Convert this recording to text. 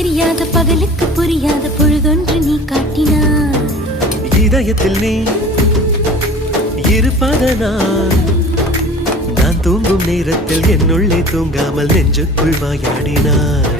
தெரியாத பகலுக்கு புரியாத பொழுதொன்று நீ காட்டினாய். இதயத்தில் நீ இருப்பதனால் நான் தூங்கும் நேரத்தில் என்னுள்ளே தூங்காமல் நெஞ்சுக்குள் வாயாடினார்.